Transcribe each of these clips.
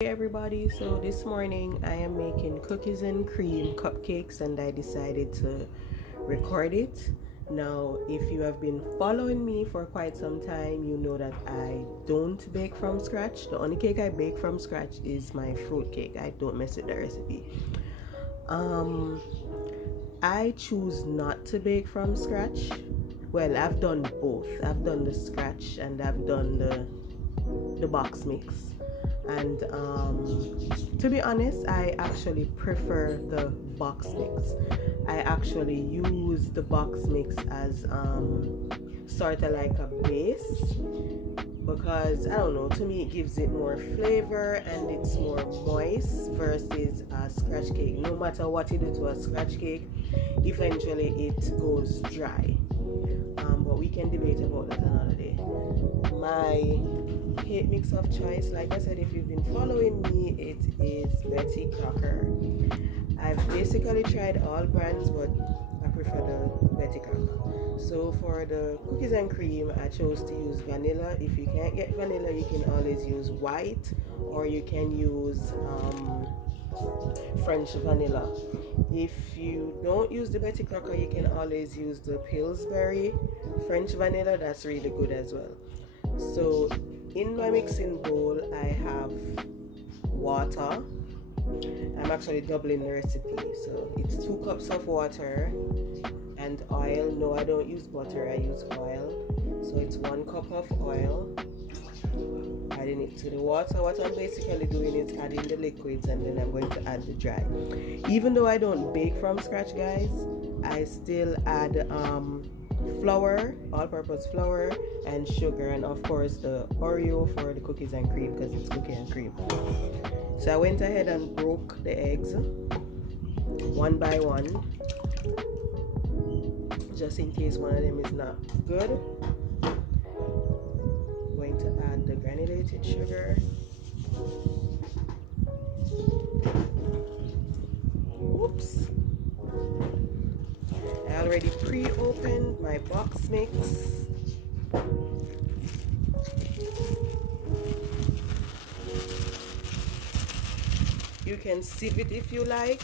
Hey everybody, so this morning I am making cookies and cream cupcakes and I decided to record it. Now, if you have been following me for quite some time, you know that I don't bake from scratch. The only cake I bake from scratch is my fruit cake. I don't mess with the recipe. I choose not to bake from scratch. Well, I've done both. I've done the scratch and I've done the box mix. And to be honest, I actually prefer the box mix. I actually use the box mix as sort of like a base because I don't know, to me it gives it more flavor and it's more moist versus a scratch cake. No matter what you do to a scratch cake, eventually it goes dry. But we can debate about that another day. My cake mix of choice, like I said, if you've been following me, it is Betty Crocker. I've basically tried all brands, but I prefer the Betty Crocker. So for the cookies and cream, I chose to use vanilla. If you can't get vanilla, you can always use white, or you can use French vanilla. If you don't use the Betty Crocker, you can always use the Pillsbury French vanilla. That's really good as well. So in my mixing bowl, I have water. I'm actually doubling the recipe. So it's 2 cups of water and oil. No, I don't use butter, I use oil. So it's 1 cup of oil. Adding it to the water. What I'm basically doing is adding the liquids and then I'm going to add the dry. Even though I don't bake from scratch, guys, I still add flour, all-purpose flour, and sugar, and of course the Oreo for the cookies and cream because it's cookie and cream. So I went ahead and broke the eggs one by one, just in case one of them is not good. I'm going to add the granulated sugar. Oops. I already pre-opened my box mix. You can sieve it if you like,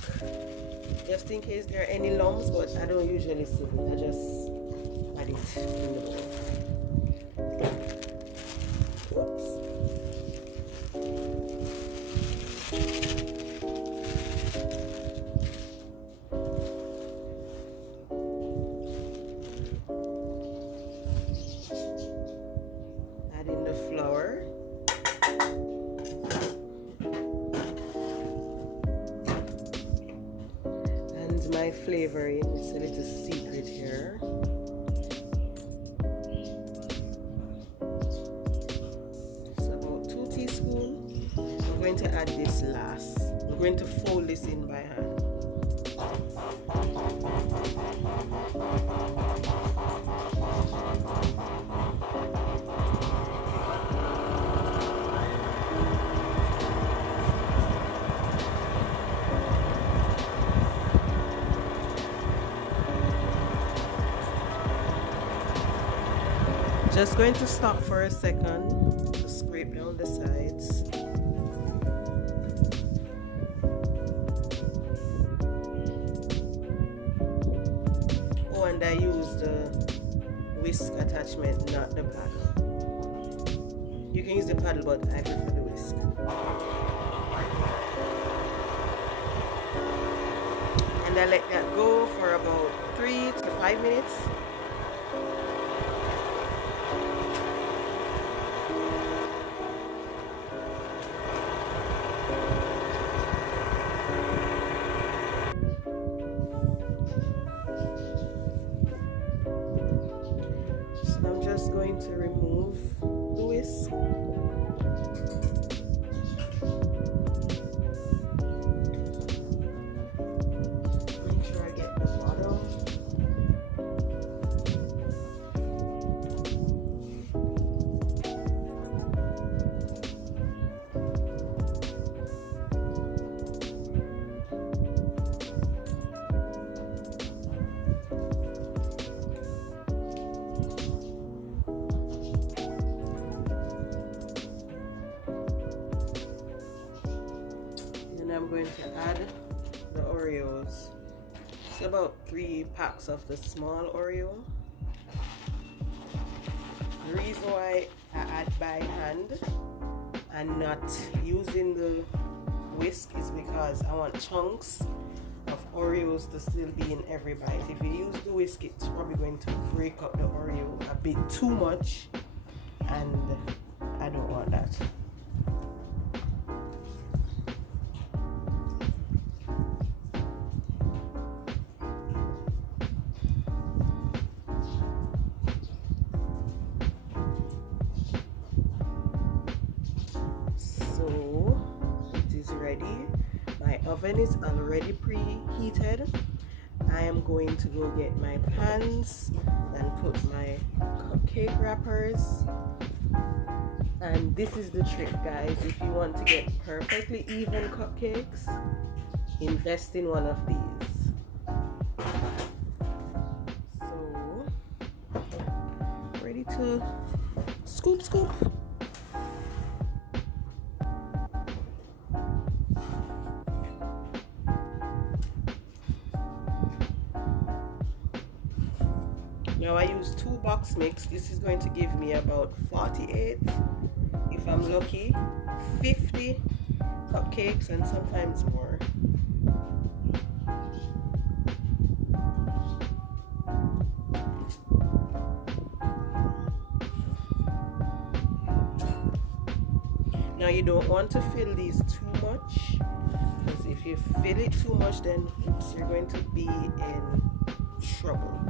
just in case there are any lumps, but I don't usually sieve it. I just add it in the bowl. Oops. Add in the flour. And my flavoring, it's a little secret here. It's about 2 teaspoons. I'm going to add this last. I'm going to fold this in by hand. Just going to stop for a second to scrape down the sides. Oh, and I use the whisk attachment, not the paddle. You can use the paddle, but I prefer the whisk. And I let that go for about 3 to 5 minutes. I'm just going to remove the whisk. Make sure I get the bottom. And I'm going to add the Oreos. It's about 3 packs of the small Oreo. The reason why I add by hand and not using the whisk is because I want chunks of Oreos to still be in every bite. If you use the whisk, it's probably going to break up the Oreo a bit too much, and I don't want that. So it is ready. My oven is already preheated. I am going to go get my pans and put my cupcake wrappers. And this is the trick, guys. If you want to get perfectly even cupcakes, invest in one of these. So, ready to scoop. Now I use 2 box mix. This is going to give me about 48, if I'm lucky, 50 cupcakes, and sometimes more. Now you don't want to fill these too much, because if you fill it too much, then oops, you're going to be in trouble.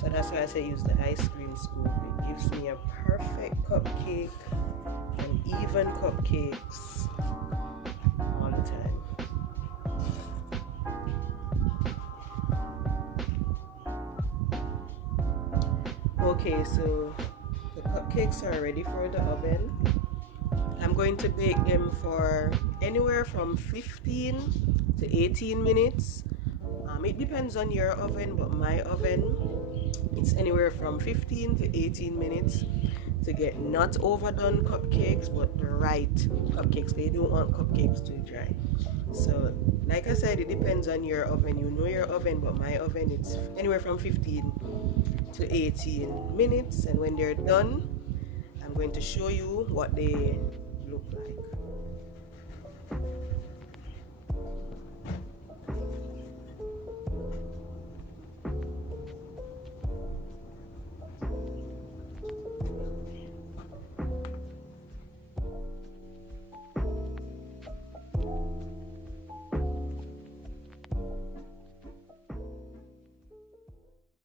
So that's why I say use the ice cream scoop. It gives me a perfect cupcake and even cupcakes all the time. Okay, so the cupcakes are ready for the oven. I'm going to bake them for anywhere from 15 to 18 minutes. It depends on your oven, but my oven, it's anywhere from 15 to 18 minutes to get not overdone cupcakes, but the right cupcakes. They don't want cupcakes too dry. So, like I said, it depends on your oven. You know your oven, but my oven, it's anywhere from 15 to 18 minutes. And when they're done, I'm going to show you what they look like.